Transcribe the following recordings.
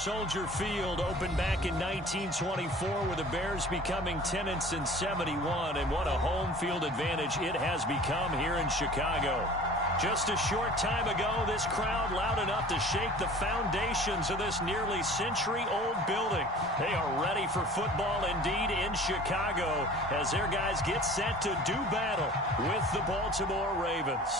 Soldier Field opened back in 1924 with the Bears becoming 10-71, and what a home field advantage it has become here in Chicago. Just a short time ago, this crowd loud enough to shake the foundations of this nearly century-old building. They are ready for football indeed in Chicago as their guys get set to do battle with the Baltimore Ravens.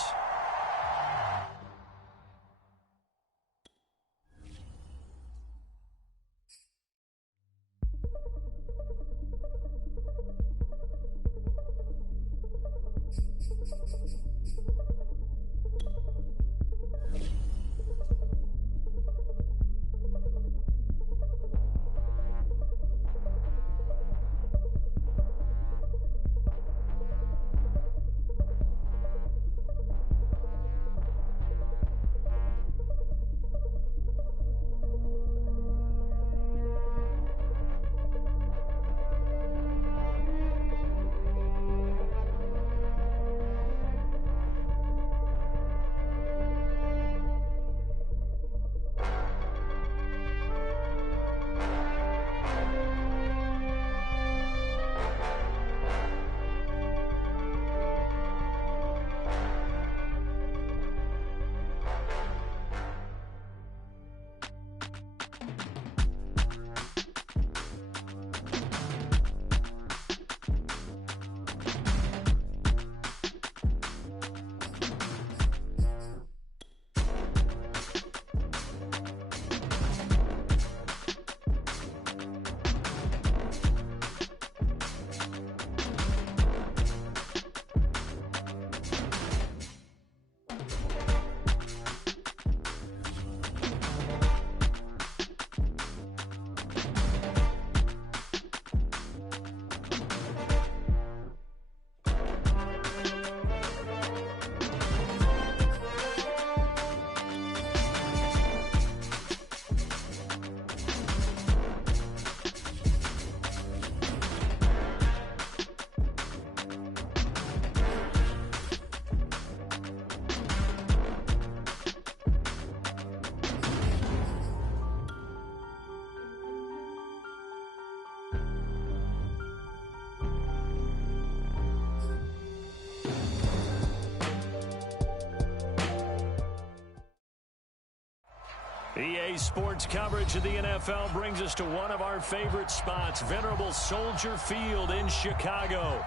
EA Sports coverage of the NFL brings us to one of our favorite spots, venerable Soldier Field in Chicago.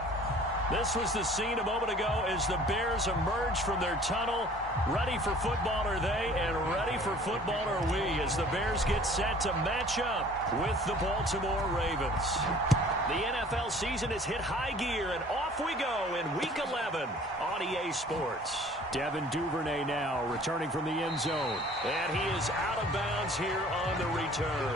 This was the scene a moment ago as the Bears emerged from their tunnel. Ready for football are they, and ready for football are we as the Bears get set to match up with the Baltimore Ravens. The NFL season has hit high gear, and off we go in Week 11 on EA Sports. Devin Duvernay now returning from the end zone. And he is out of bounds here on the return.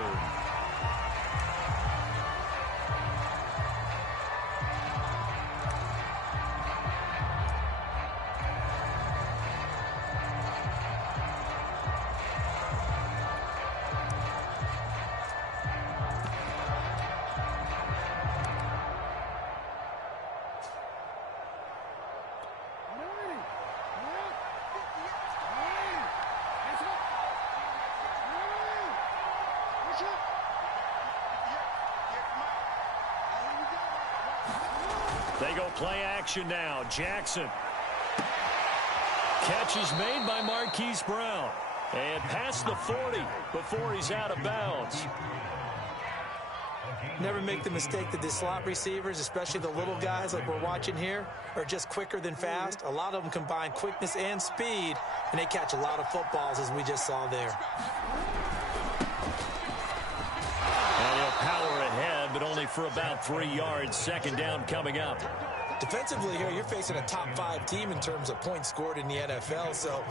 They go play action now. Jackson. Catch is made by Marquise Brown. And past the 40 before he's out of bounds. Never make the mistake that the slot receivers, especially the little guys like we're watching here, are just quicker than fast. A lot of them combine quickness and speed, and they catch a lot of footballs, as we just saw there. And he'll power ahead, but only for about 3 yards. Second down coming up. Defensively here, you're facing a top-5 team in terms of points scored in the NFL. So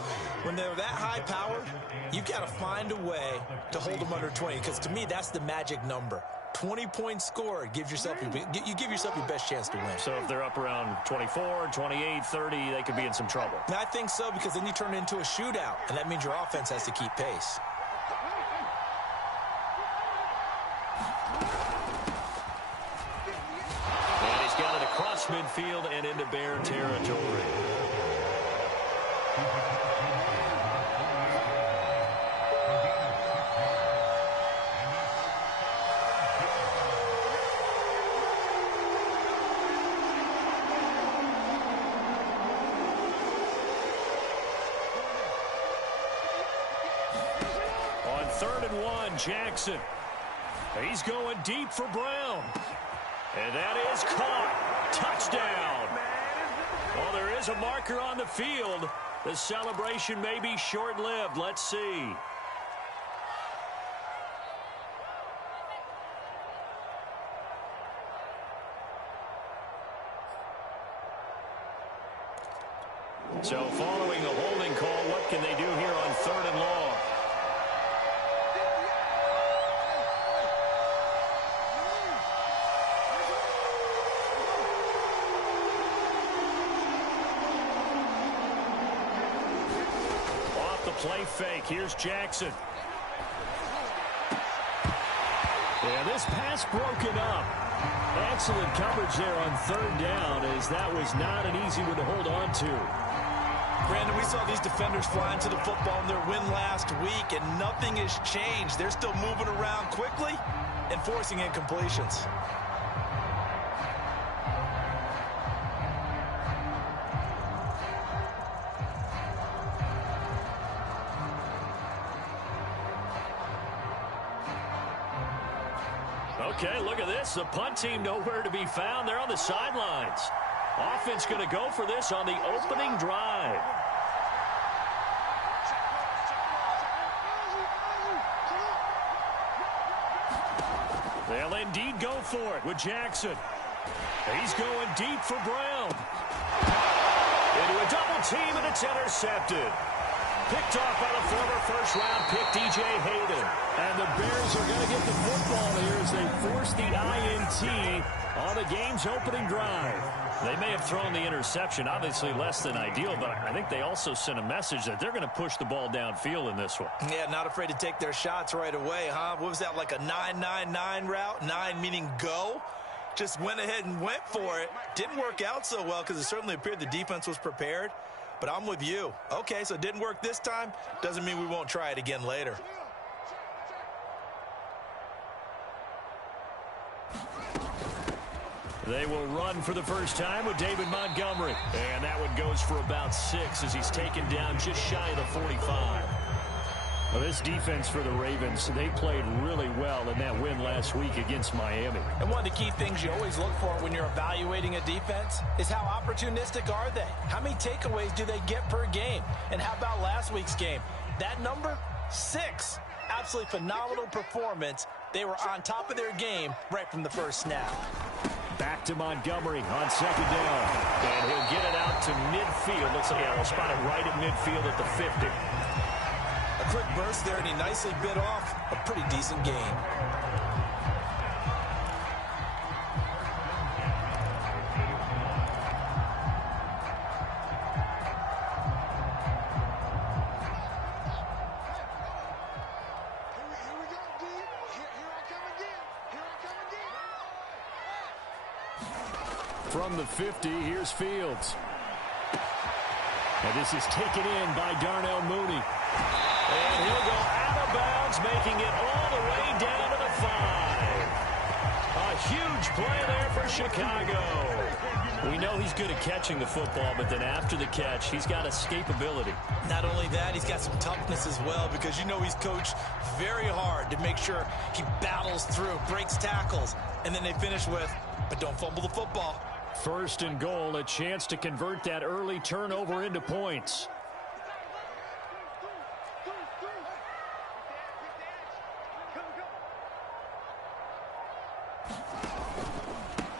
when they're that high powered, you've got to find a way to hold them under 20, because to me, that's the magic number. 20 points scored, you give yourself your best chance to win. So if they're up around 24, 28, 30, they could be in some trouble. And I think so, because then you turn it into a shootout, and that means your offense has to keep pace. And he's got it across midfield and into Bear territory. 3rd and 1, Jackson. He's going deep for Brown. And that is caught. Touchdown. Well, there is a marker on the field. The celebration may be short-lived. Let's see. So following the holding call, what can they do here on 3rd and long? Off the play fake. Here's Jackson. Yeah, this pass broken up. Excellent coverage there on 3rd down, as that was not an easy one to hold on to. Brandon, we saw these defenders flying to the football in their win last week, and nothing has changed. They're still moving around quickly and forcing incompletions. Okay, look at this. The punt team nowhere to be found. They're on the sidelines. Offense going to go for this on the opening drive. They'll indeed go for it with Jackson. He's going deep for Brown. Into a double team, and it's intercepted. Picked off by the former first-round pick, D.J. Hayden. And the Bears are going to get the football here as they force the INT on the game's opening drive. They may have thrown the interception, obviously less than ideal, but I think they also sent a message that they're going to push the ball downfield in this one. Yeah, not afraid to take their shots right away, huh? What was that, like a 9-9-9 route? 9 meaning go? Just went ahead and went for it. Didn't work out so well because it certainly appeared the defense was prepared. But I'm with you. Okay, so it didn't work this time. Doesn't mean we won't try it again later. They will run for the first time with David Montgomery. And that one goes for about 6 as he's taken down just shy of the 45. Well, this defense for the Ravens, they played really well in that win last week against Miami. And one of the key things you always look for when you're evaluating a defense is how opportunistic are they? How many takeaways do they get per game? And how about last week's game? That number, 6. Absolutely phenomenal performance. They were on top of their game right from the first snap. Back to Montgomery on 2nd down. And he'll get it out to midfield. Looks like he'll spot it right at midfield at the 50. A quick burst there, and he nicely bit off a pretty decent gain. From the 50, here's Fields. And this is taken in by Darnell Mooney. And he'll go out of bounds, making it all the way down to the 5. A huge play there for Chicago. We know he's good at catching the football, but then after the catch, he's got escapability. Not only that, he's got some toughness as well, because you know he's coached very hard to make sure he battles through, breaks tackles, and then they finish with, but don't fumble the football. 1st and goal, a chance to convert that early turnover into points.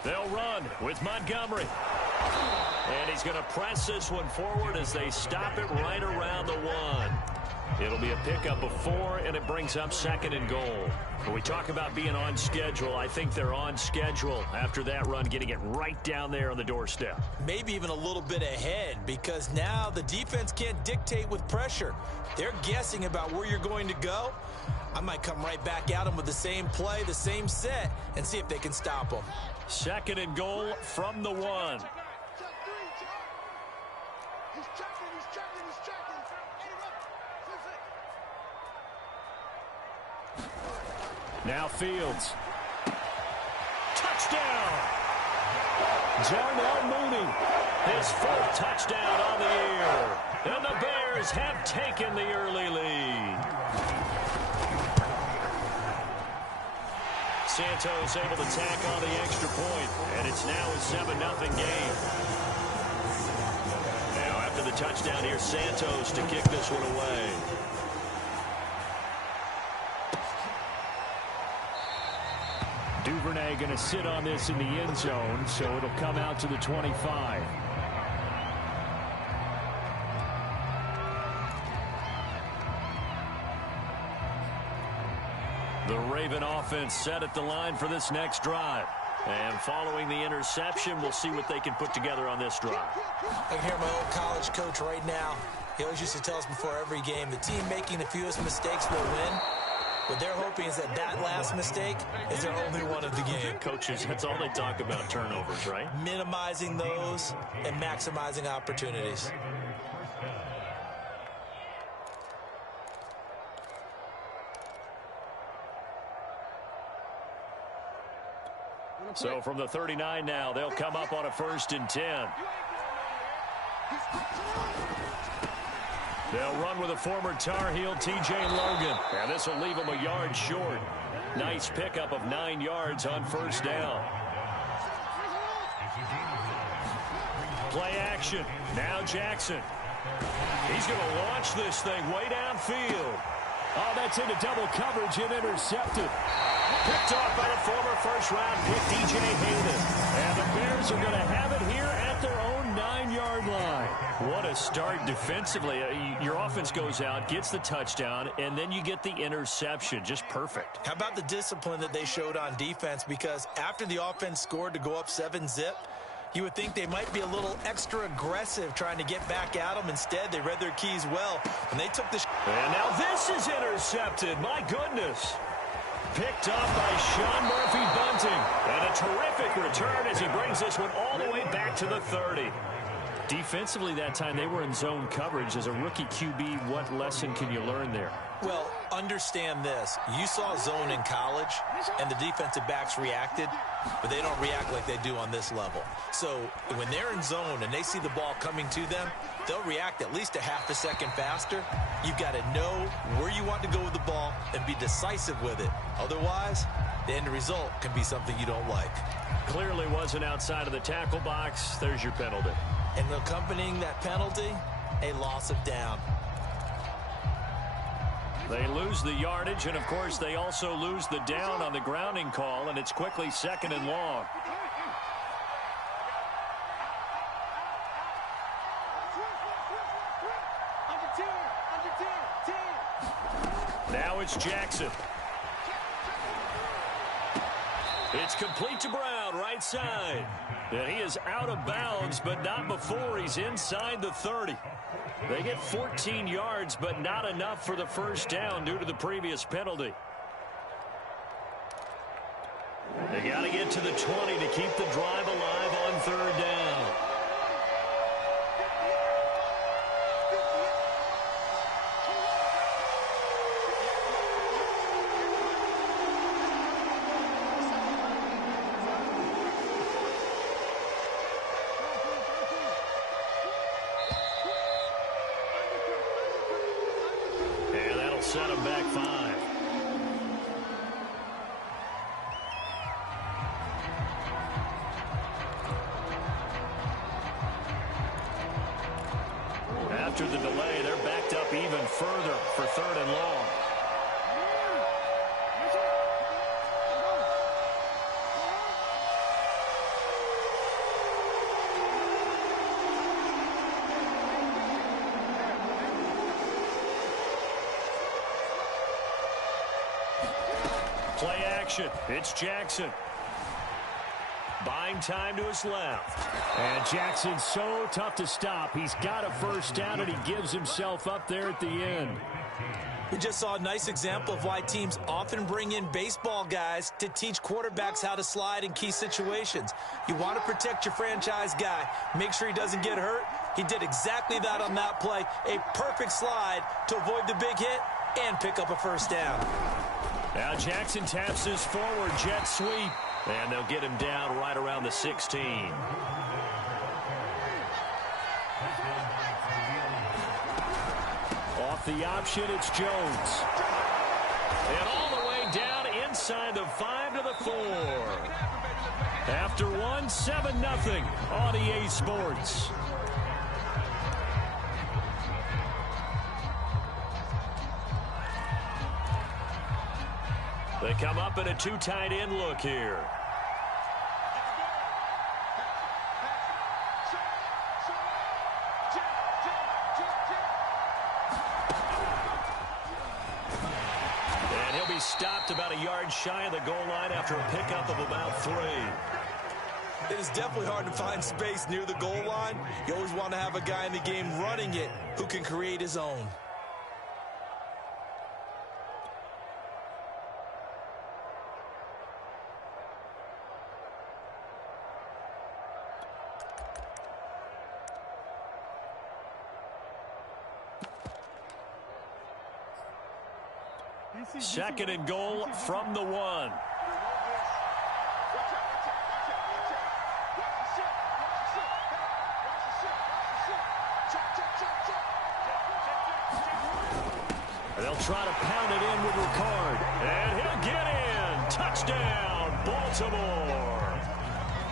They'll run with Montgomery. And he's going to press this one forward as they stop it right around the 1. It'll be a pickup of 4, and it brings up 2nd and goal. When we talk about being on schedule, I think they're on schedule after that run, getting it right down there on the doorstep. Maybe even a little bit ahead, because now the defense can't dictate with pressure. They're guessing about where you're going to go. I might come right back at them with the same play, the same set, and see if they can stop them. 2nd and goal from the 1. Now Fields. Touchdown! Darnell Mooney, his 4th touchdown on the year. And the Bears have taken the early lead. Santos able to tack on the extra point, and it's now a 7-0 game. Now after the touchdown here, Santos to kick this one away. Duvernay going to sit on this in the end zone, so it'll come out to the 25. The Raven offense set at the line for this next drive. And following the interception, we'll see what they can put together on this drive. I can hear my old college coach right now. He always used to tell us before every game, the team making the fewest mistakes will win. What they're hoping is that last mistake is their only one of the game. Coaches, that's all they talk about, turnovers, right? Minimizing those and maximizing opportunities. So from the 39 now, they'll come up on a 1st and 10. They'll run with a former Tar Heel, T.J. Logan. And this will leave them a yard short. Nice pickup of 9 yards on 1st down. Play action. Now Jackson. He's going to launch this thing way downfield. Oh, that's into double coverage and intercepted. Picked off by the former first-round pick, D.J. Hayden. And the Bears are going to have it here at their own 9-yard line. What a start defensively. Your offense goes out, gets the touchdown, and then you get the interception. Just perfect. How about the discipline that they showed on defense? Because after the offense scored to go up 7-zip, you would think they might be a little extra aggressive trying to get back at them. Instead, they read their keys well, and they took the... And now this is intercepted. My goodness. Picked up by Sean Murphy-Bunting. And a terrific return as he brings this one all the way back to the 30. Defensively that time, they were in zone coverage. As a rookie QB, what lesson can you learn there? Well, understand this. You saw zone in college, and the defensive backs reacted, but they don't react like they do on this level. So when they're in zone and they see the ball coming to them, they'll react at least a half a second faster. You've got to know where you want to go with the ball and be decisive with it. Otherwise, the end result can be something you don't like. Clearly wasn't outside of the tackle box. There's your penalty. And accompanying that penalty, a loss of down. They lose the yardage, and of course they also lose the down on the grounding call, and it's quickly 2nd and long. Now it's Jackson. It's complete to Brown, right side. And he is out of bounds, but not before he's inside the 30. They get 14 yards, but not enough for the 1st down due to the previous penalty. They got to get to the 20 to keep the drive alive on 3rd down. Set him back 5. After the delay, they're backed up even further for 3rd and long. Play action. It's Jackson. Buying time to his left. And Jackson's so tough to stop. He's got a 1st down, and he gives himself up there at the end. We just saw a nice example of why teams often bring in baseball guys to teach quarterbacks how to slide in key situations. You want to protect your franchise guy. Make sure he doesn't get hurt. He did exactly that on that play. A perfect slide to avoid the big hit and pick up a 1st down. Now Jackson taps his forward jet sweep, and they'll get him down right around the 16. Off the option, it's Jones. And all the way down inside inside the 5 to the 4. After one, 7-0 on EA Sports. They come up in a 2 tight end look here. Stopped about a yard shy of the goal line after a pickup of about 3. It is definitely hard to find space near the goal line. You always want to have a guy in the game running it who can create his own. Second and goal from the 1. They'll try to pound it in with Ricard. And he'll get in. Touchdown, Baltimore.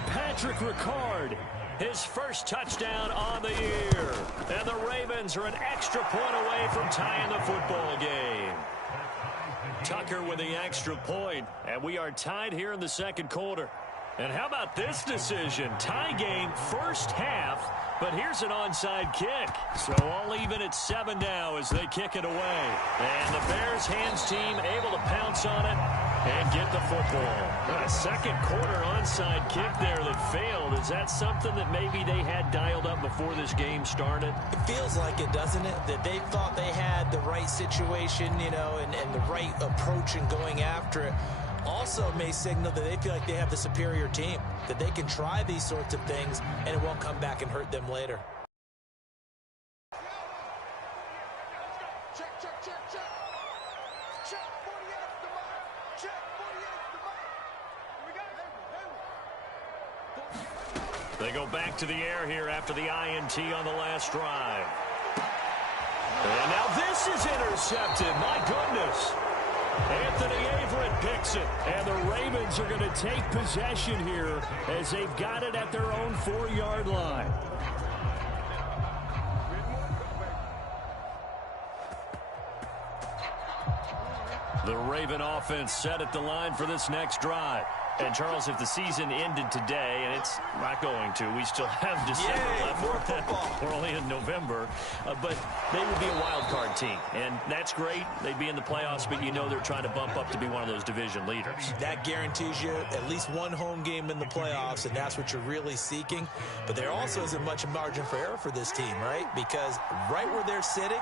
Patrick Ricard, his first touchdown on the year. And the Ravens are an extra point away from tying the football game. Tucker with the extra point, and we are tied here in the second quarter. And how about this decision? Tie game first half, but here's an onside kick. So all even at 7 now as they kick it away. And the Bears hands team able to pounce on it and get the football. A second quarter onside kick there that failed. Is that something that maybe they had dialed up before this game started? It feels like it, doesn't it? That they thought they had the right situation, you know, and the right approach in going after it. Also may signal that they feel like they have the superior team, that they can try these sorts of things and it won't come back and hurt them later. They go back to the air here after the INT on the last drive. And now this is intercepted. My goodness. Anthony Averett picks it, and the Ravens are going to take possession here as they've got it at their own 4-yard line. The Raven offense set at the line for this next drive. And, Charles, if the season ended today, and it's not going to, we still have December left. More football. We're only in November. But they would be a wild card team, and that's great. They'd be in the playoffs, but you know they're trying to bump up to be one of those division leaders. That guarantees you at least one home game in the playoffs, and that's what you're really seeking. But there also isn't much margin for error for this team, right? Because right where they're sitting,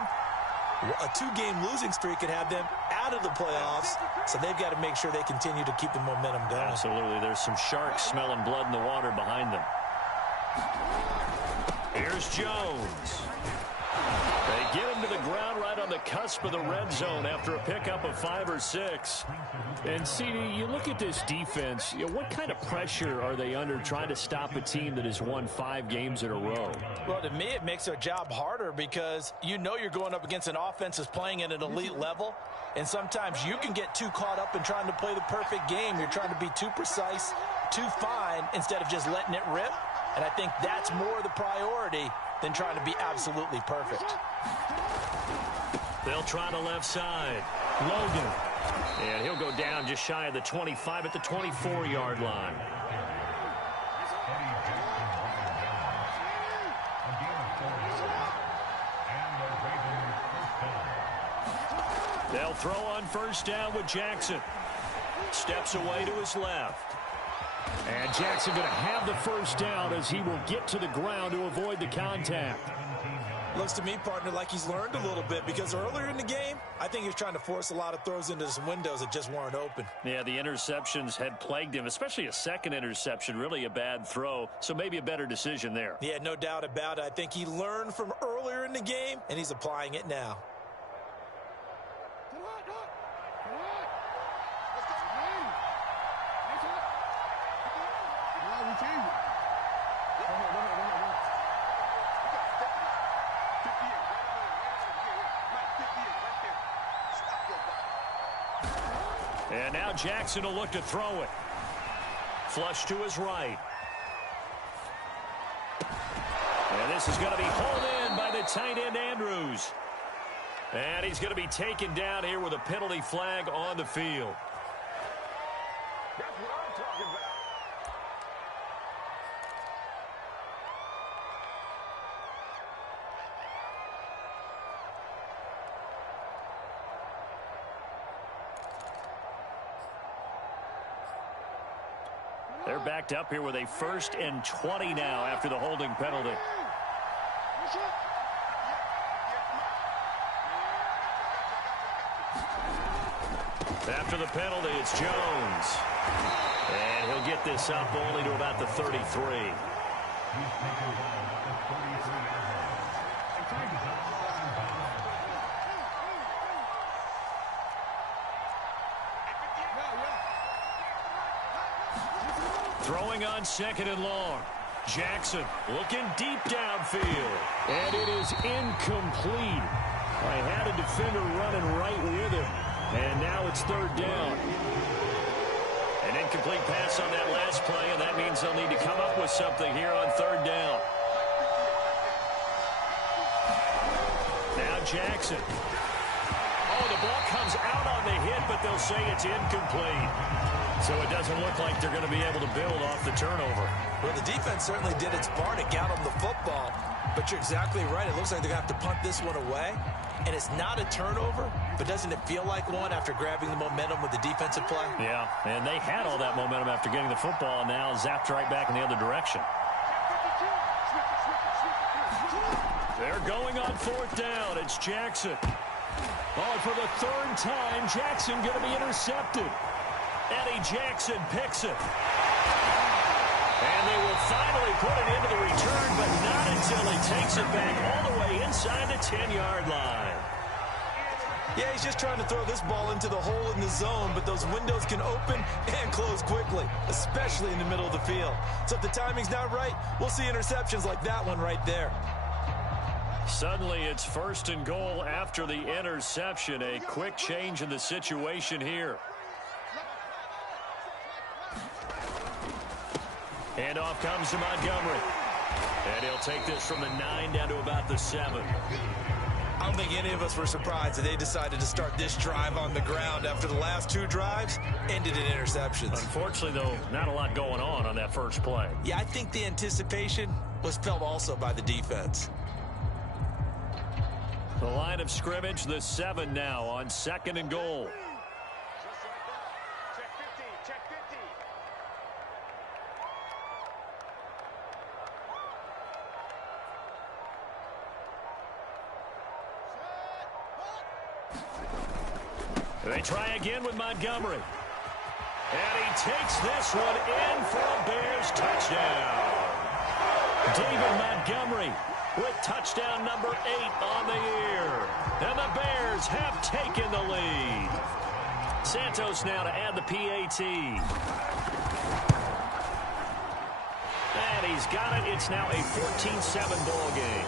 a 2-game losing streak could have them out of the playoffs, so they've got to make sure they continue to keep the momentum going. Absolutely. There's some sharks smelling blood in the water behind them. Here's Jones. They get him to the ground right on the cusp of the red zone after a pickup of 5 or 6. And, CD, you look at this defense, what kind of pressure are they under trying to stop a team that has won 5 games in a row? Well, to me, it makes their job harder because you know you're going up against an offense that's playing at an elite level, and sometimes you can get too caught up in trying to play the perfect game. You're trying to be too precise, too fine, instead of just letting it rip, and I think that's more the priority than trying to be absolutely perfect. They'll try the left side. Logan. And he'll go down just shy of the 25 at the 24-yard line. They'll throw on first down with Jackson. Steps away to his left. And Jackson going to have the first down as he will get to the ground to avoid the contact. Looks to me, partner, like he's learned a little bit because earlier in the game, I think he was trying to force a lot of throws into some windows that just weren't open. Yeah, the interceptions had plagued him, especially a second interception, really a bad throw, so maybe a better decision there. Yeah, no doubt about it. I think he learned from earlier in the game, and he's applying it now. And now Jackson will look to throw it. Flush to his right. And this is going to be hauled in by the tight end, Andrews. And he's going to be taken down here with a penalty flag on the field. That's what I'm talking about. They're backed up here with a 1st and 20 now after the holding penalty. After the penalty, it's Jones. And he'll get this up only to about the 33. Throwing on 2nd and long. Jackson looking deep downfield. And it is incomplete. I had a defender running right with him. And now it's 3rd down. An incomplete pass on that last play, and that means they'll need to come up with something here on 3rd down. Now Jackson. Oh, the ball comes out on the hit, but they'll say it's incomplete. So it doesn't look like they're going to be able to build off the turnover. Well, the defense certainly did its part to get them the football. But you're exactly right. It looks like they're going to have to punt this one away. And it's not a turnover, but doesn't it feel like one after grabbing the momentum with the defensive play? Yeah, and they had all that momentum after getting the football, and now zapped right back in the other direction. They're going on 4th down. It's Jackson. Oh, for the 3rd time, Jackson going to be intercepted. Eddie Jackson picks it. And they will finally put it into the return, but not until he takes it back all the way inside the 10-yard line. Yeah, he's just trying to throw this ball into the hole in the zone, but those windows can open and close quickly, especially in the middle of the field. So if the timing's not right, we'll see interceptions like that one right there. Suddenly, it's 1st and goal after the interception. A quick change in the situation here. And off comes to Montgomery. And he'll take this from the 9 down to about the 7. I don't think any of us were surprised that they decided to start this drive on the ground after the last 2 drives ended in interceptions. Unfortunately, though, not a lot going on that first play. Yeah, I think the anticipation was felt also by the defense. The line of scrimmage, the 7 now on 2nd and goal. They try again with Montgomery. And he takes this one in for a Bears touchdown. David Montgomery with touchdown number 8 on the year. And the Bears have taken the lead. Santos now to add the PAT. And he's got it. It's now a 14-7 ball game.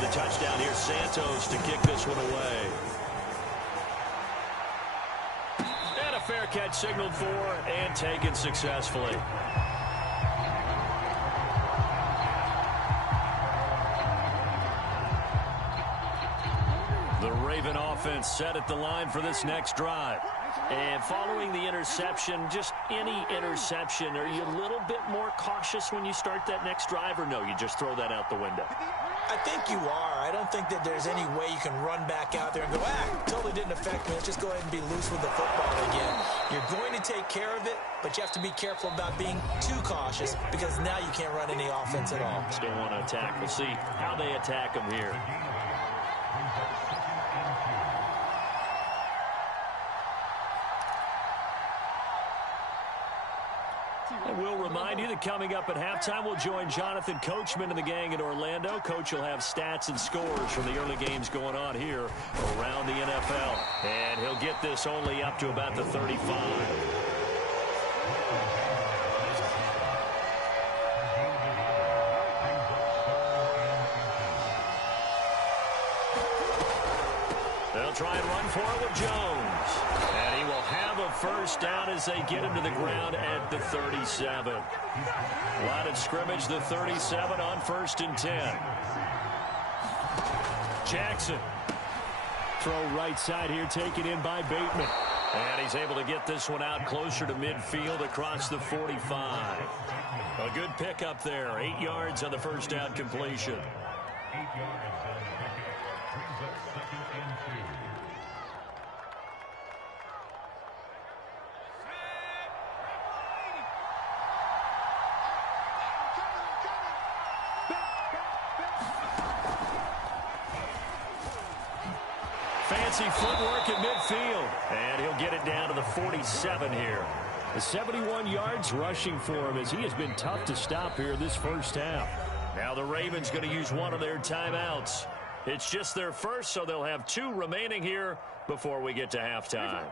The touchdown here, Santos to kick this one away. And a fair catch signaled for and taken successfully. The Raven offense set at the line for this next drive. And following the interception, just any interception, are you a little bit more cautious when you start that next drive, or no, you just throw that out the window? I think you are. I don't think that there's any way you can run back out there and go, totally didn't affect me. Let's just go ahead and be loose with the football again. You're going to take care of it, but you have to be careful about being too cautious because now you can't run any offense at all. Still want to attack. We'll see how they attack them here. And we'll remind you that coming up at halftime, we'll join Jonathan Coachman and the gang in Orlando. Coach will have stats and scores from the early games going on here around the NFL. And he'll get this only up to about the 35. try and run for it with Jones. And he will have a first down as they get him to the ground at the 37. Line of scrimmage, the 37 on 1st and 10. Jackson. Throw right side here, taken in by Bateman. And he's able to get this one out closer to midfield across the 45. A good pickup there. 8 yards on the first down completion. 8 yards on the pickup. Brings up 2nd and 2. Fancy footwork at midfield. And he'll get it down to the 47 here. The 71 yards rushing for him as he has been tough to stop here this first half. Now the Ravens going to use one of their timeouts. It's just their first, so they'll have 2 remaining here before we get to halftime.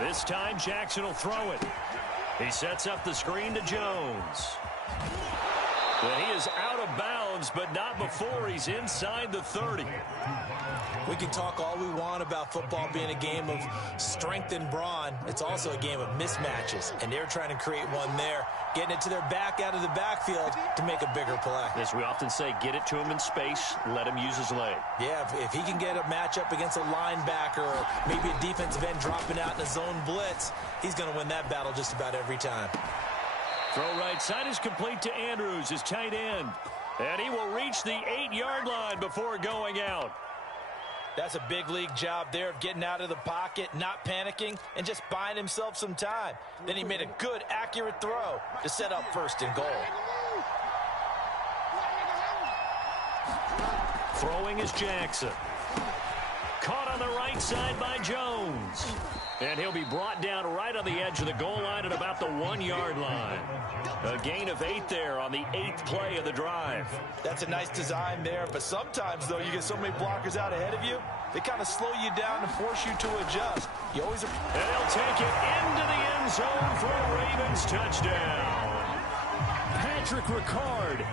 This time Jackson will throw it. He sets up the screen to Jones. Well, he is out of bounds, but not before he's inside the 30. We can talk all we want about football being a game of strength and brawn. It's also a game of mismatches, and they're trying to create one there, getting it to their back out of the backfield to make a bigger play. As we often say, get it to him in space, let him use his leg. Yeah, if he can get a matchup against a linebacker or maybe a defensive end dropping out in a zone blitz, he's going to win that battle just about every time. Throw right side is complete to Andrews, his tight end. And he will reach the 8-yard line before going out. That's a big league job there of getting out of the pocket, not panicking, and just buying himself some time. Then he made a good, accurate throw to set up 1st and goal. Throwing is Jackson. Caught on the right side by Jones. And he'll be brought down right on the edge of the goal line at about the 1-yard line. A gain of 8 there on the 8th play of the drive. That's a nice design there, but sometimes, though, you get so many blockers out ahead of you, they kind of slow you down and force you to adjust. You always... And he'll take it into the end zone for a Ravens touchdown. Patrick Ricard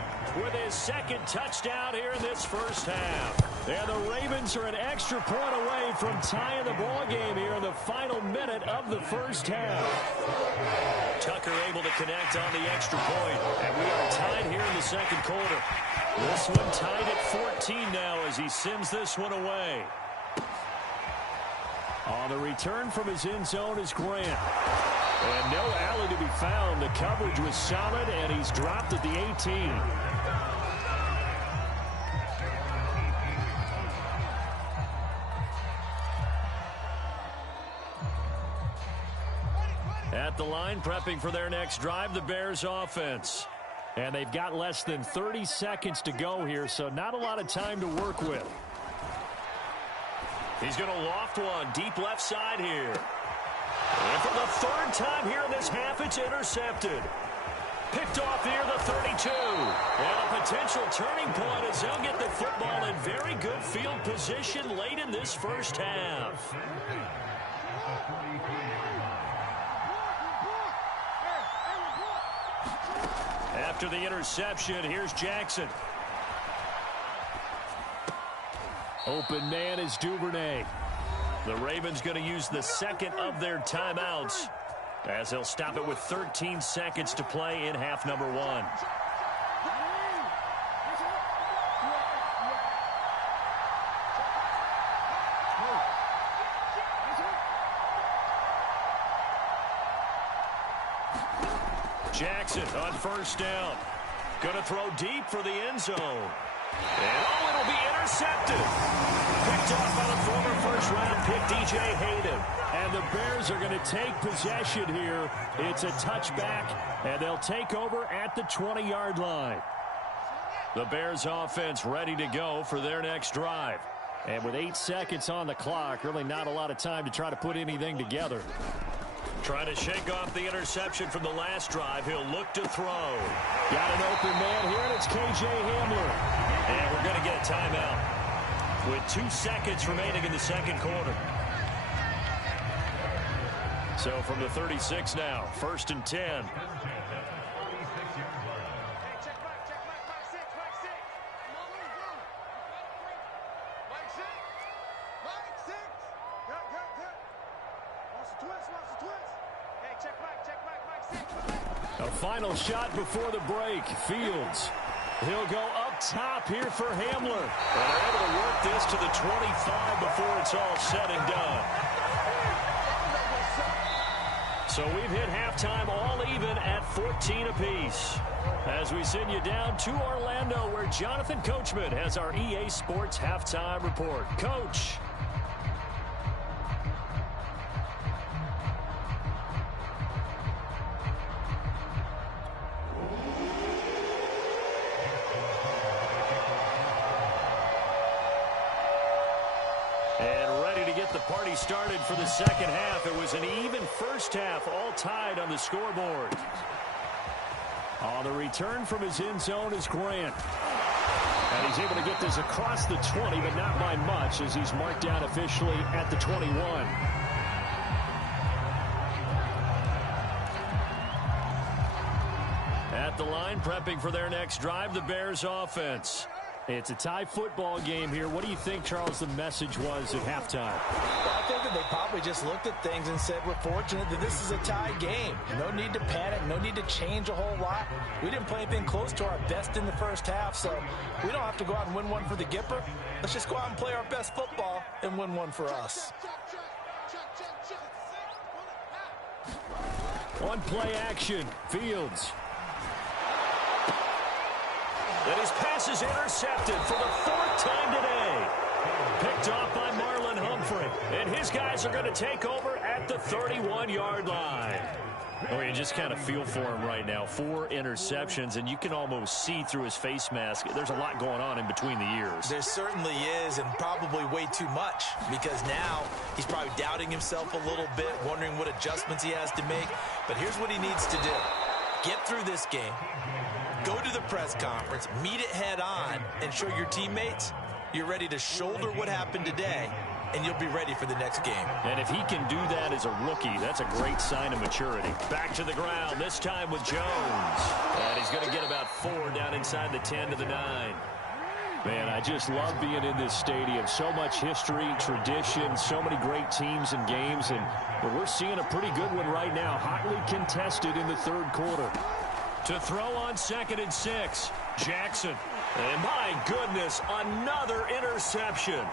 with his 2nd touchdown here in this first half. And the Ravens are an extra point away from tying the ball game here in the final minute of the first half. Tucker able to connect on the extra point, and we are tied here in the 2nd quarter. This one tied at 14 now as he sends this one away. On the return from his end zone is Grant. And no alley to be found. The coverage was solid, and he's dropped at the 18. At the line, prepping for their next drive, the Bears offense. And they've got less than 30 seconds to go here, so not a lot of time to work with. He's going to loft one deep left side here. And for the 3rd time here in this half, it's intercepted. Picked off near the 32. And a potential turning point as they'll get the football in very good field position late in this first half. After the interception, here's Jackson. Open man is Duvernay. The Ravens going to use the 2nd of their timeouts as they'll stop it with 13 seconds to play in half number 1. Jackson on 1st down. Going to throw deep for the end zone. And it'll be intercepted. Picked off by the former first-round pick, DJ Hayden. And the Bears are going to take possession here. It's a touchback, and they'll take over at the 20-yard line. The Bears offense ready to go for their next drive. And with 8 seconds on the clock, really not a lot of time to try to put anything together. Trying to shake off the interception from the last drive. He'll look to throw. Got an open man here, and it's K.J. Hamler. And we're going to get a timeout with 2 seconds remaining in the 2nd quarter. So from the 36 now, 1st and 10. A final shot before the break. Fields. He'll go up top here for Hamler. And they're able to work this to the 25 before it's all said and done. So we've hit halftime all even at 14 apiece. As we send you down to Orlando, where Jonathan Coachman has our EA Sports halftime report. Coach. And ready to get the party started for the second half. It was an even first half, all tied on the scoreboard. On the return from his end zone is Grant. And he's able to get this across the 20, but not by much, as he's marked down officially at the 21. At the line, prepping for their next drive, the Bears offense. It's a tie football game here. What do you think, Charles, the message was at halftime? Well, I think that they probably just looked at things and said, we're fortunate that this is a tie game. No need to panic. No need to change a whole lot. We didn't play anything close to our best in the first half, so we don't have to go out and win one for the Gipper. Let's just go out and play our best football and win one for us. One play action. Fields. And his pass is intercepted for the fourth time today. Picked off by Marlon Humphrey. And his guys are going to take over at the 31-yard line. Oh, you just kind of feel for him right now. 4 interceptions, and you can almost see through his face mask. There's a lot going on in between the ears. There certainly is, and probably way too much, because now he's probably doubting himself a little bit, wondering what adjustments he has to make. But here's what he needs to do. Get through this game. Go to the press conference, meet it head on, and show your teammates you're ready to shoulder what happened today, and you'll be ready for the next game. And if he can do that as a rookie, that's a great sign of maturity. Back to the ground, this time with Jones. And he's going to get about 4 down inside the 10 to the 9. Man, I just love being in this stadium. So much history, tradition, so many great teams and games, and we're seeing a pretty good one right now, hotly contested in the third quarter. To throw on 2nd and 6, Jackson. And my goodness, another interception.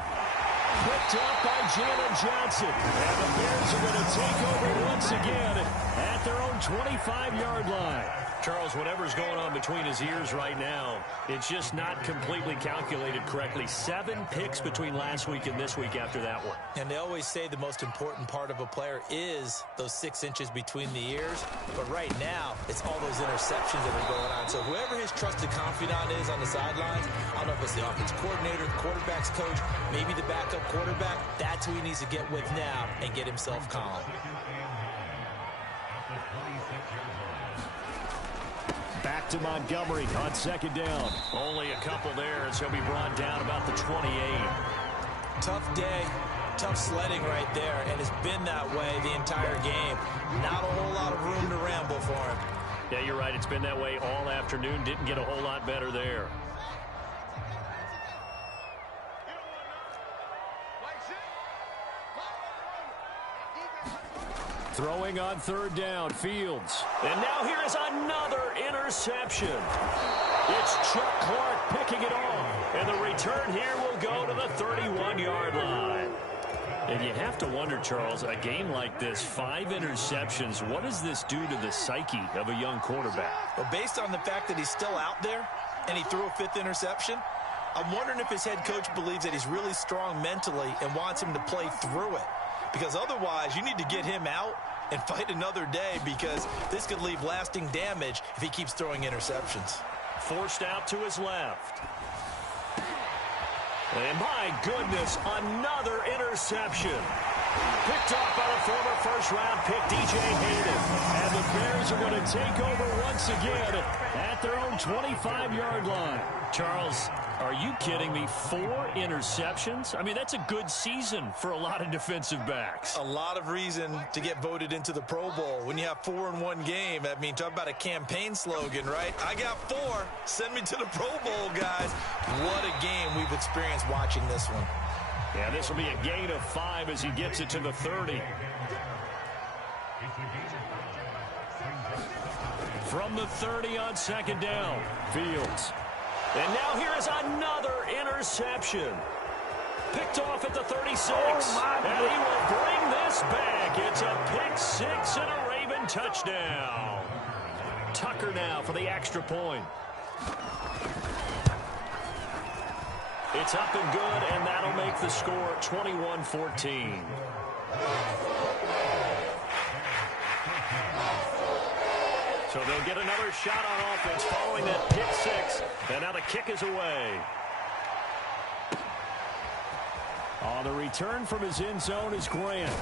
Picked up by Jalen Johnson. And the Bears are going to take over once again at their own 25-yard line. Charles, whatever's going on between his ears right now, it's just not completely calculated correctly. 7 picks between last week and this week after that one. And they always say the most important part of a player is those 6 inches between the ears. But right now, it's all those interceptions that are going on. So whoever his trusted confidant is on the sidelines, I don't know if it's the offense coordinator, the quarterback's coach, maybe the backup quarterback, that's who he needs to get with now and get himself calm. Back to Montgomery on 2nd down. Only a couple there as he'll be brought down about the 28. Tough day, tough sledding right there, and it's been that way the entire game. Not a whole lot of room to ramble for him. Yeah, you're right. It's been that way all afternoon. Didn't get a whole lot better there. Throwing on 3rd down, Fields. And now here is another interception. It's Chuck Clark picking it off. And the return here will go to the 31-yard line. And you have to wonder, Charles, a game like this, 5 interceptions, what does this do to the psyche of a young quarterback? Well, based on the fact that he's still out there and he threw a 5th interception, I'm wondering if his head coach believes that he's really strong mentally and wants him to play through it. Because otherwise, you need to get him out and fight another day, because this could leave lasting damage if he keeps throwing interceptions. Forced out to his left. And my goodness, another interception. Picked off by the former first-round pick, DJ Hayden. And the Bears are going to take over once again at their own 25-yard line. Charles, are you kidding me? 4 interceptions? I mean, that's a good season for a lot of defensive backs. A lot of reason to get voted into the Pro Bowl. When you have 4 in one game, I mean, talk about a campaign slogan, right? I got 4. Send me to the Pro Bowl, guys. What a game we've experienced watching this one. Yeah, this will be a gain of 5 as he gets it to the 30. From the 30 on second down, Fields. And now here is another interception. Picked off at the 36. And he will bring this back. It's a pick six and a Raven touchdown. Tucker now for the extra point. It's up and good, and that'll make the score 21-14. So they'll get another shot on offense following that pick six. And now the kick is away. On the return from his end zone is Grant.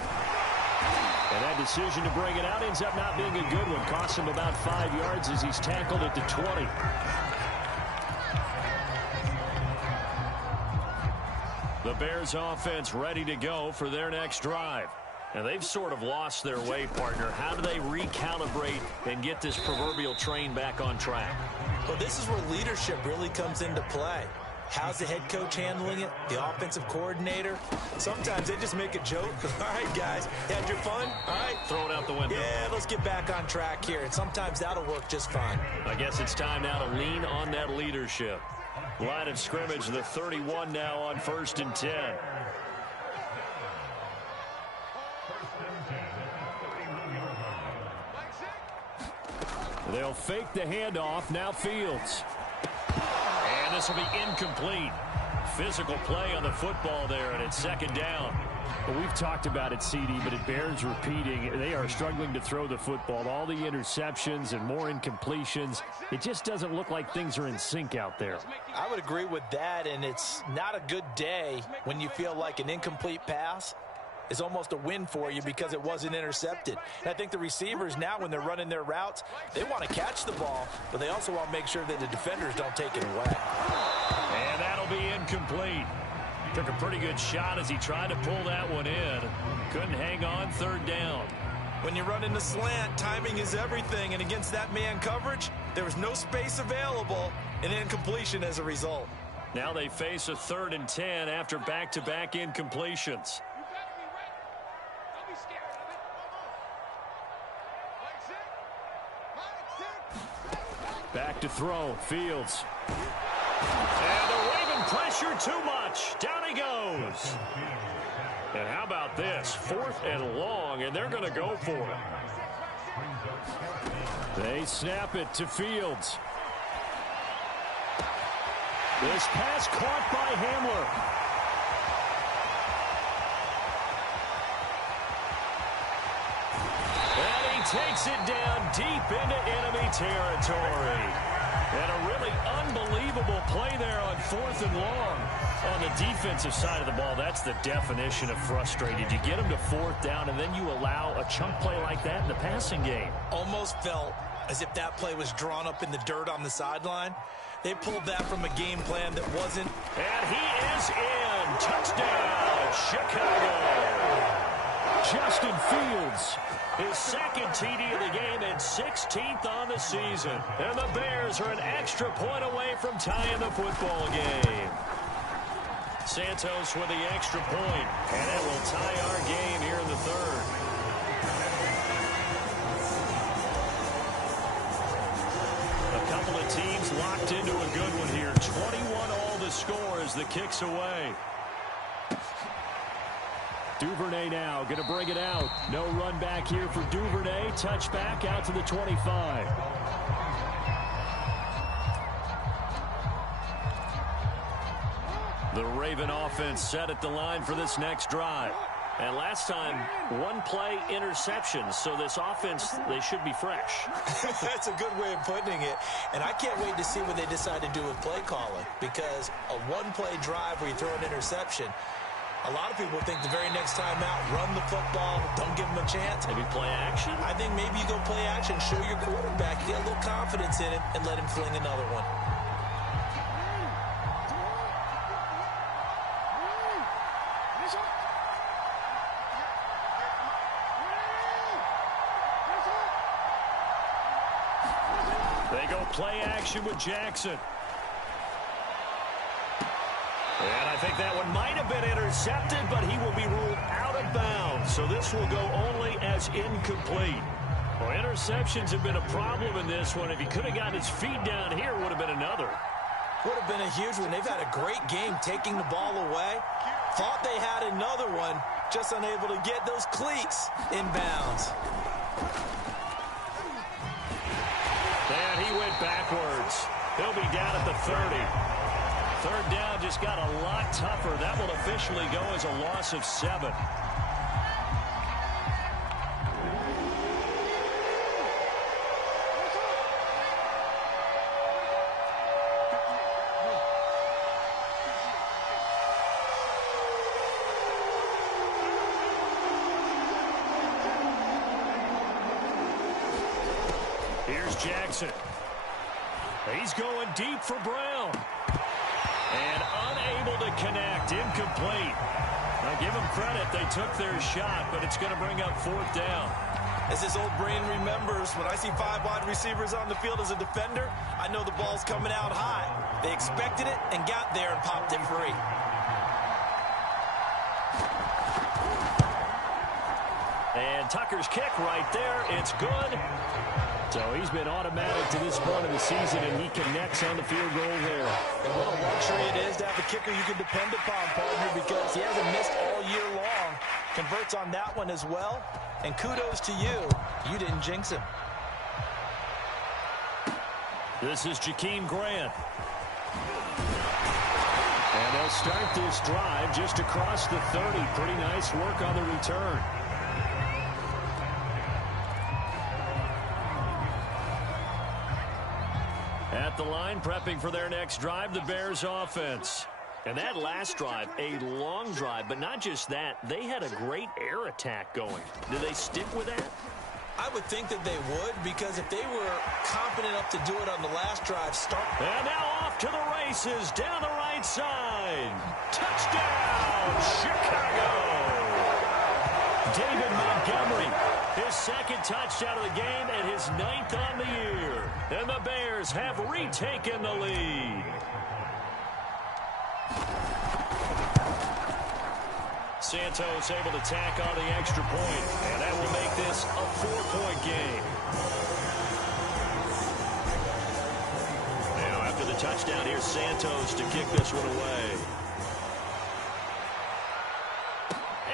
And that decision to bring it out ends up not being a good one. Costs him about 5 yards as he's tackled at the 20. The Bears offense ready to go for their next drive. And they've sort of lost their way, partner. How do they recalibrate and get this proverbial train back on track? Well, this is where leadership really comes into play. How's the head coach handling it? The offensive coordinator? Sometimes they just make a joke. All right, guys, you had your fun? All right. Throw it out the window. Yeah, let's get back on track here. And sometimes that'll work just fine. I guess it's time now to lean on that leadership. Line of scrimmage, the 31 now on 1st and 10. They'll fake the handoff. Now Fields. And this will be incomplete. Physical play on the football there, and it's second down. Well, we've talked about it, CD, but it bears repeating. They are struggling to throw the football. All the interceptions and more incompletions. It just doesn't look like things are in sync out there. I would agree with that, and it's not a good day when you feel like an incomplete pass is almost a win for you because it wasn't intercepted. And I think the receivers now, when they're running their routes, they want to catch the ball, but they also want to make sure that the defenders don't take it away. And that'll be incomplete. Took a pretty good shot as he tried to pull that one in. Couldn't hang on, third down. When you run in the slant, timing is everything, and against that man coverage, there was no space available, and incompletion as a result. Now they face a 3rd and 10 after back-to-back incompletions. Back to throw, Fields. And the Raven pressure too much. Down he goes. And how about this? 4th and long, and they're going to go for it. They snap it to Fields. This pass caught by Hamler. Takes it down deep into enemy territory. And a really unbelievable play there on 4th and long. On the defensive side of the ball, that's the definition of frustrated. You get them to 4th down, and then you allow a chunk play like that in the passing game. Almost felt as if that play was drawn up in the dirt on the sideline. They pulled that from a game plan that wasn't. And he is in. Touchdown, Chicago. Justin Fields. His second TD of the game and 16th on the season. And the Bears are an extra point away from tying the football game. Santos with the extra point, and it will tie our game here in the 3rd. A couple of teams locked into a good one here. 21 all the score as the kick's away. Duvernay now going to bring it out. No run back here for Duvernay. Touchback out to the 25. The Raven offense set at the line for this next drive. And last time, 1-play interception. So this offense, they should be fresh. That's a good way of putting it. And I can't wait to see what they decide to do with play calling. Because a 1-play drive where you throw an interception, a lot of people think the very next time out, run the football, don't give them a chance. Maybe play action? I think maybe you go play action, show your quarterback, get a little confidence in it, and let him fling another one. They go play action with Jackson. And I think that one might have been intercepted, but he will be ruled out of bounds, so this will go only as incomplete. Well, interceptions have been a problem in this one. If he could have gotten his feet down here, would have been another. Would have been a huge one. They've had a great game taking the ball away. Thought they had another one, just unable to get those cleats in bounds. And he went backwards. He'll be down at the 30. Third down just got a lot tougher. That will officially go as a loss of 7. Here's Jackson. He's going deep for Brown. And unable to connect. Incomplete. Now give them credit. They took their shot, but it's going to bring up 4th down. As his old brain remembers, when I see 5 wide receivers on the field as a defender, I know the ball's coming out high. They expected it and got there and popped it free. And Tucker's kick right there. It's good. So he's been automatic to this point of the season, and he connects on the field goal there. And what a luxury it is to have a kicker you can depend upon, partner, because he hasn't missed all year long. Converts on that one as well. And kudos to you. You didn't jinx him. This is Jakeem Grant. And they'll start this drive just across the 30. Pretty nice work on the return. At the line, prepping for their next drive, the Bears offense. And that last drive, a long drive, but not just that. They had a great air attack going. Did they stick with that? I would think that they would, because if they were confident enough to do it on the last drive, And now off to the races, down the right side. Touchdown, Chicago! David Montgomery, his 2nd touchdown of the game and his 9th on the year. And the Bears have retaken the lead. Santos able to tack on the extra point, and that will make this a 4-point game. Now, after the touchdown, here's Santos to kick this one away.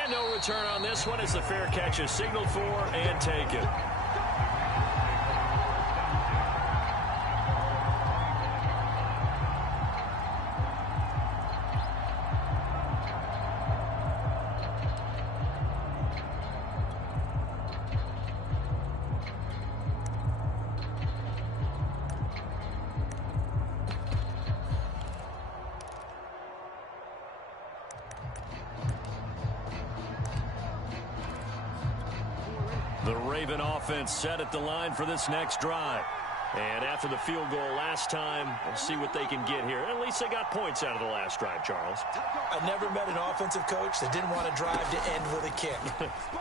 And no return on this one as the fair catch is signaled for and taken. The Raven offense set at the line for this next drive. And after the field goal last time, we'll see what they can get here. At least they got points out of the last drive, Charles. I never met an offensive coach that didn't want to drive to end with a kick.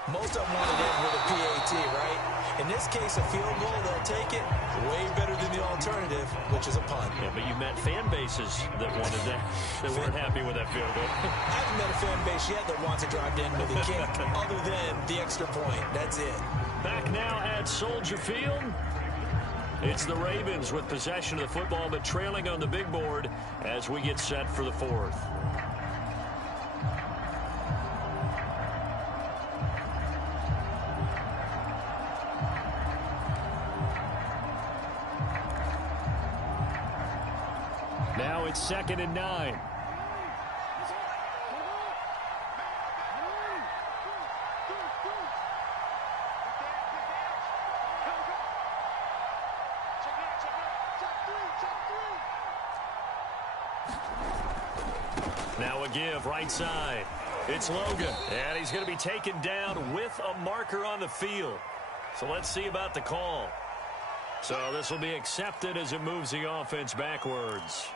Most of them want to end with a PAT, right? In this case, a field goal, they'll take it. Way better than the alternative, which is a punt. Yeah, but you met fan bases that wanted that, that weren't happy with that field goal. I haven't met a fan base yet that wants to drive to end with a kick, other than the extra point. That's it. Back now at Soldier Field. It's the Ravens with possession of the football, but trailing on the big board as we get set for the 4th. Now it's 2nd and 9. Now a give right side. It's Logan, and he's going to be taken down with a marker on the field. So let's see about the call. So this will be accepted as it moves the offense backwards.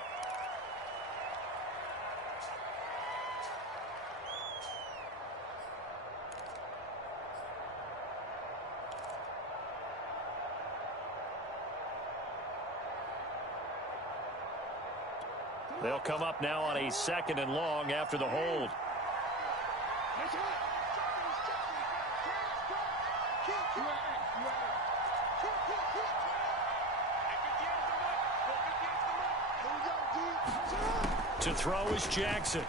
They'll come up now on a 2nd and long after the hold. To throw is Jackson.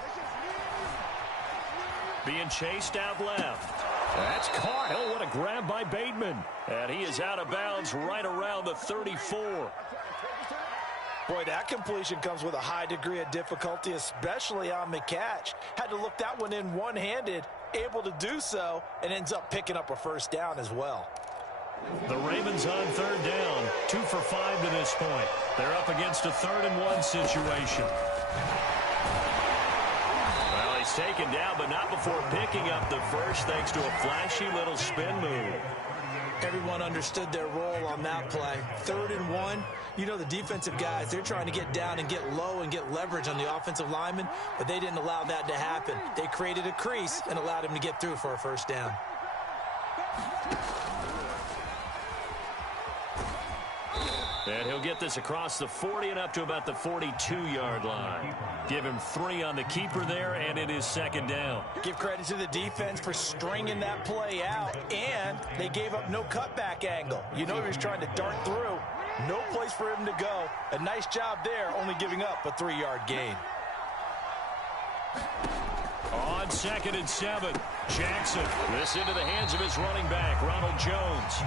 Being chased out left. That's caught. Oh, what a grab by Bateman. And he is out of bounds right around the 34. Boy, that completion comes with a high degree of difficulty, especially on the catch. Had to look that one in one-handed, able to do so, and ends up picking up a first down as well. The Ravens on third down, 2 for 5 to this point. They're up against a 3rd-and-1 situation. Well, he's taken down, but not before picking up the first, thanks to a flashy little spin move. Everyone understood their role on that play. 3rd and 1. You know the defensive guys, they're trying to get down and get low and get leverage on the offensive lineman, but they didn't allow that to happen. They created a crease and allowed him to get through for a first down. And he'll get this across the 40 and up to about the 42-yard line. Give him 3 on the keeper there, and it is 2nd down. Give credit to the defense for stringing that play out, and they gave up no cutback angle. You know he was trying to dart through. No place for him to go. A nice job there, only giving up a 3-yard gain. On 2nd and 7, Jackson. This into the hands of his running back, Ronald Jones.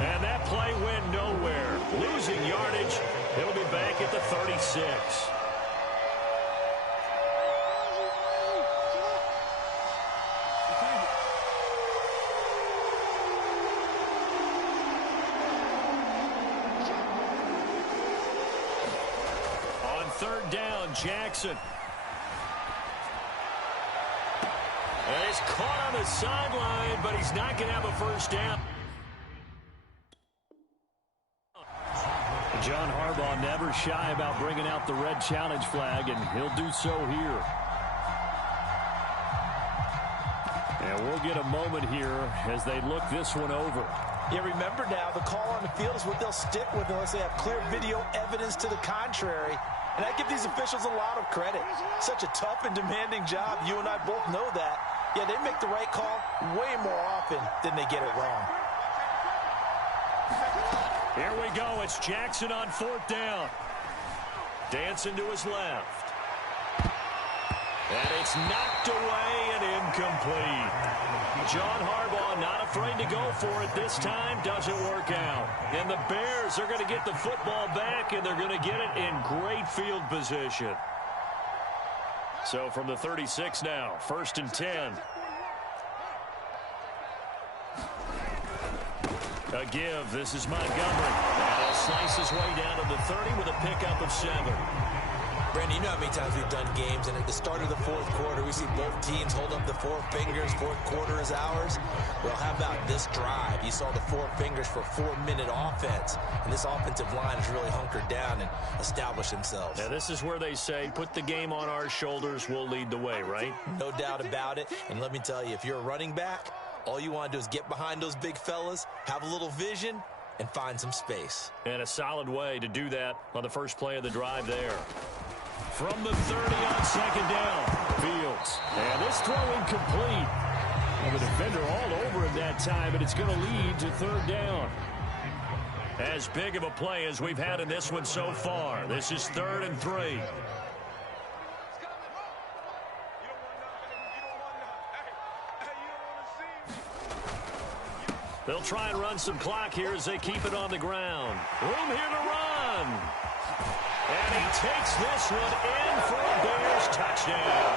And that play went nowhere. Losing yardage. He'll be back at the 36. On 3rd down, Jackson. And he's caught on the sideline, but he's not going to have a first down. John Harbaugh never shy about bringing out the red challenge flag, and he'll do so here. And we'll get a moment here as they look this one over. Yeah, remember now, the call on the field is what they'll stick with unless they have clear video evidence to the contrary. And I give these officials a lot of credit. Such a tough and demanding job. You and I both know that. Yeah, they make the right call way more often than they get it wrong. Here we go. It's Jackson on 4th down. Dancing to his left. And it's knocked away and incomplete. John Harbaugh not afraid to go for it this time. Doesn't work out. And the Bears are going to get the football back, and they're going to get it in great field position. So from the 36 now, 1st and 10. A give. This is Montgomery. And he'll slice his way down to the 30 with a pickup of 7. Brandon, you know how many times we've done games, and at the start of the 4th quarter, we see both teams hold up the 4 fingers. 4th quarter is ours. Well, how about this drive? You saw the 4 fingers for 4-minute offense, and this offensive line has really hunkered down and established themselves. Now, this is where they say, put the game on our shoulders, we'll lead the way, right? No doubt about it. And let me tell you, if you're a running back, all you want to do is get behind those big fellas, have a little vision, and find some space. And a solid way to do that on the first play of the drive there. From the 30 on 2nd down, Fields. And this throw incomplete. Well, the defender all over him that time, but it's going to lead to 3rd down. As big of a play as we've had in this one so far. This is 3rd and 3. They'll try and run some clock here as they keep it on the ground. Room here to run. And he takes this one in for a Bears touchdown.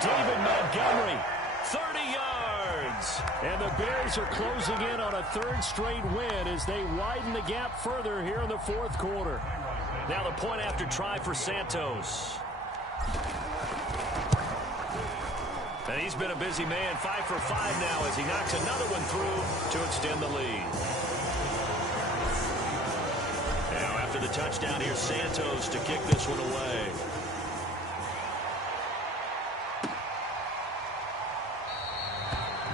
David Montgomery, 30 yards. And the Bears are closing in on a 3rd straight win as they widen the gap further here in the 4th quarter. Now the point after try for Santos. And he's been a busy man, 5 for 5 now as he knocks another one through to extend the lead. Now after the touchdown, here's Santos to kick this one away.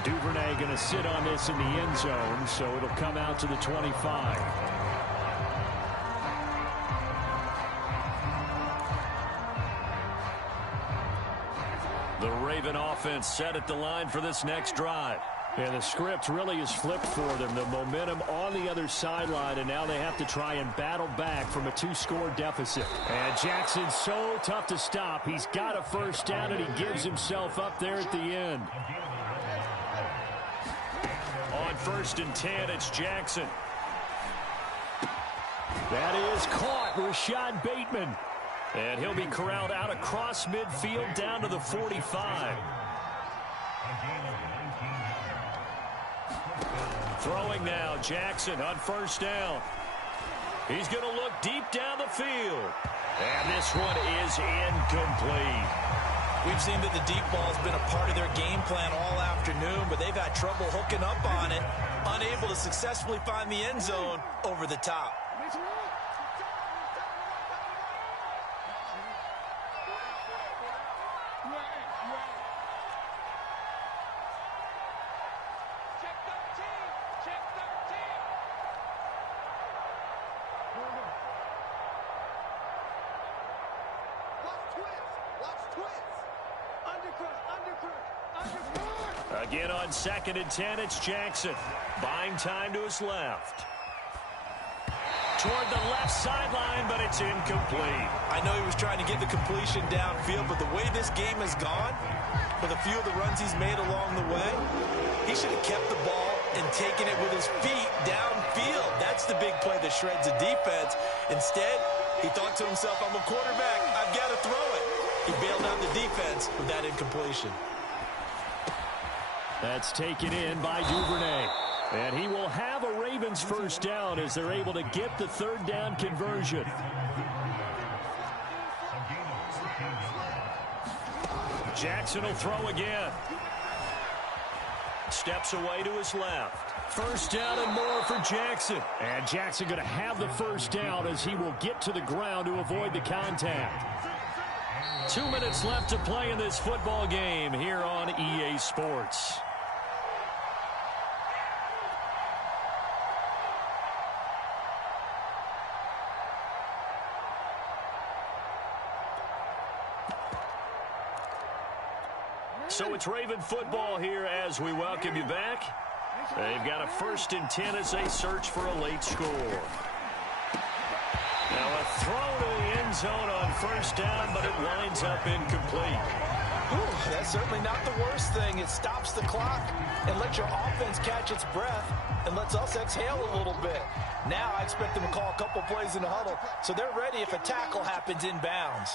Duvernay going to sit on this in the end zone, so it'll come out to the 25. The Raven offense set at the line for this next drive. Yeah, the script really is flipped for them. The momentum on the other sideline, and now they have to try and battle back from a 2-score deficit. And Jackson's so tough to stop. He's got a first down, and he gives himself up there at the end. On 1st and 10, it's Jackson. That is caught, Rashad Bateman. And he'll be corralled out across midfield down to the 45. Throwing now, Jackson on 1st down. He's going to look deep down the field. And this one is incomplete. We've seen that the deep ball has been a part of their game plan all afternoon, but they've had trouble hooking up on it, unable to successfully find the end zone over the top. Again on 2nd and 10, it's Jackson. Buying time to his left. Toward the left sideline, but it's incomplete. I know he was trying to get the completion downfield, but the way this game has gone, with a few of the runs he's made along the way, he should have kept the ball and taken it with his feet downfield. That's the big play that shreds the defense. Instead, he thought to himself, I'm a quarterback, I've got to throw it. He bailed out the defense with that incompletion. That's taken in by Duvernay. And he will have a Ravens first down as they're able to get the 3rd down conversion. Jackson will throw again. Steps away to his left. First down and more for Jackson. And Jackson going to have the first down as he will get to the ground to avoid the contact. 2 minutes left to play in this football game here on EA Sports. So it's Raven football here as we welcome you back. They've got a 1st and 10 as they search for a late score. Now a throw to the end zone on 1st down, but it winds up incomplete. Ooh, that's certainly not the worst thing. It stops the clock and lets your offense catch its breath and lets us exhale a little bit. Now I expect them to call a couple plays in the huddle, so they're ready if a tackle happens inbounds.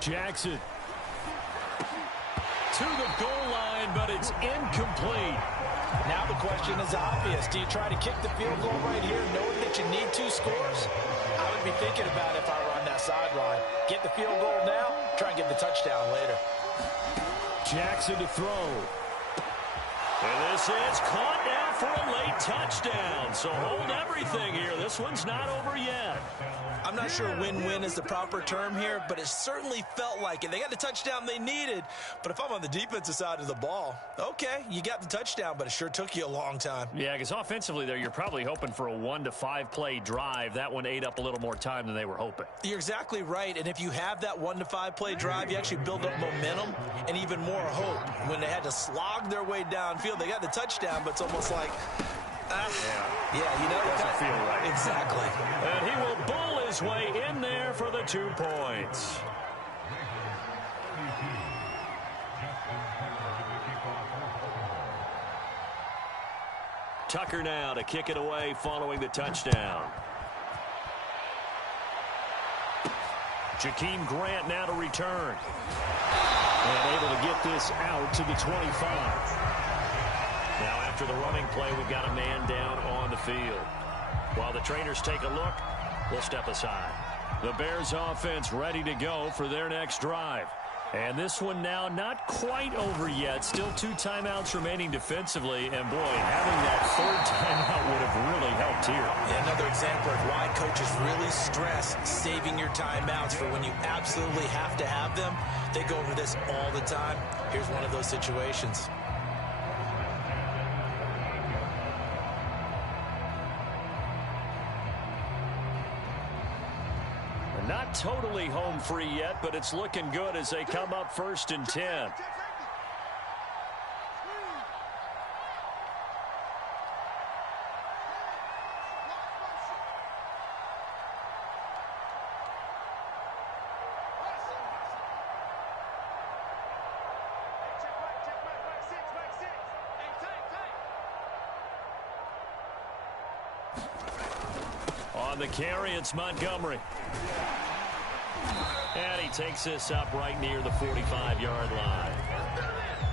Jackson to the goal line, but it's incomplete. Now the question is obvious. Do you try to kick the field goal right here knowing that you need 2 scores? I would be thinking about it if I were on that sideline. Get the field goal now, try and get the touchdown later. Jackson to throw. And this is caught now for a late touchdown. So hold everything here. This one's not over yet. I'm not sure win-win is the proper term here, but it certainly felt like it. They got the touchdown they needed, but if I'm on the defensive side of the ball, okay, you got the touchdown, but it sure took you a long time. Yeah, because offensively there, you're probably hoping for a 1 to 5 play drive. That one ate up a little more time than they were hoping. You're exactly right, and if you have that 1 to 5 play drive, you actually build up momentum and even more hope. When they had to slog their way downfield, they got the touchdown, but it's almost like, yeah, you know, it doesn't feel right. Exactly. And he will bull his way in there for the 2 points. Tucker now to kick it away following the touchdown. Jakeem Grant now to return. And able to get this out to the 25. Now after the running play, we've got a man down on the field. While the trainers take a look, we'll step aside. The Bears offense ready to go for their next drive. And this one now not quite over yet. Still 2 timeouts remaining defensively. And, boy, having that 3rd timeout would have really helped here. Yeah, another example of why coaches really stress saving your timeouts for when you absolutely have to have them. They go over this all the time. Here's one of those situations. Not totally home free yet, but it's looking good as they come up 1st and 10. On the carry, it's Montgomery. And he takes this up right near the 45-yard line.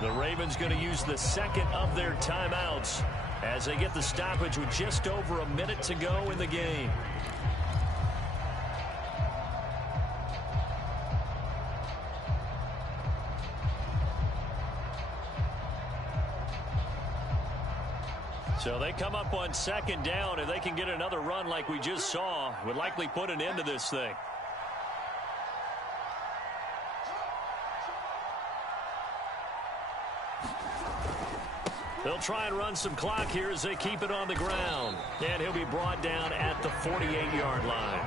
The Ravens going to use the 2nd of their timeouts as they get the stoppage with just over a minute to go in the game. So they come up on 2nd down. If they can get another run like we just saw, would likely put an end to this thing. They'll try and run some clock here as they keep it on the ground. And he'll be brought down at the 48-yard line.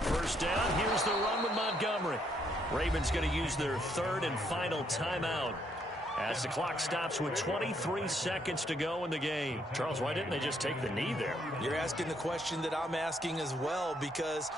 First down, here's the run with Montgomery. Ravens going to use their 3rd and final timeout as the clock stops with 23 seconds to go in the game. Charles, why didn't they just take the knee there? You're asking the question that I'm asking as well, because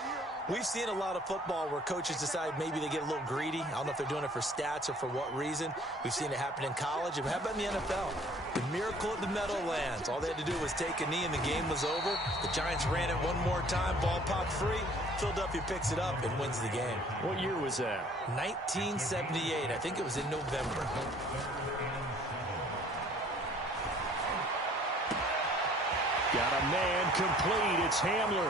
we've seen a lot of football where coaches decide maybe they get a little greedy. I don't know if they're doing it for stats or for what reason. We've seen it happen in college. And how about in the NFL? The miracle at the Meadowlands. All they had to do was take a knee and the game was over. The Giants ran it one more time. Ball popped free. Philadelphia picks it up and wins the game. What year was that? 1978. I think it was in November. Got a man complete. It's Hamler.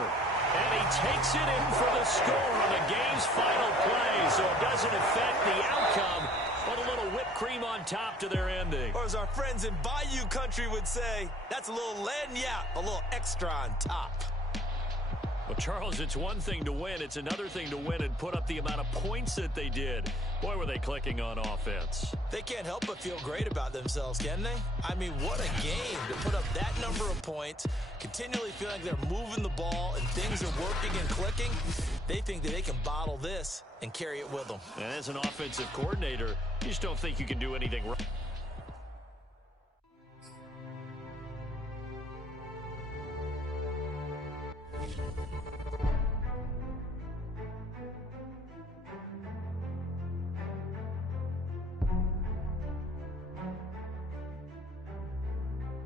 And he takes it in for the score on the game's final play. So it doesn't affect the outcome, but a little whipped cream on top to their ending. Or as our friends in Bayou country would say, that's a little lagniappe, a little extra on top. Well, Charles, it's one thing to win. It's another thing to win and put up the amount of points that they did. Boy, were they clicking on offense. They can't help but feel great about themselves, can they? I mean, what a game to put up that number of points, continually feeling like they're moving the ball and things are working and clicking. They think that they can bottle this and carry it with them. And as an offensive coordinator, you just don't think you can do anything wrong.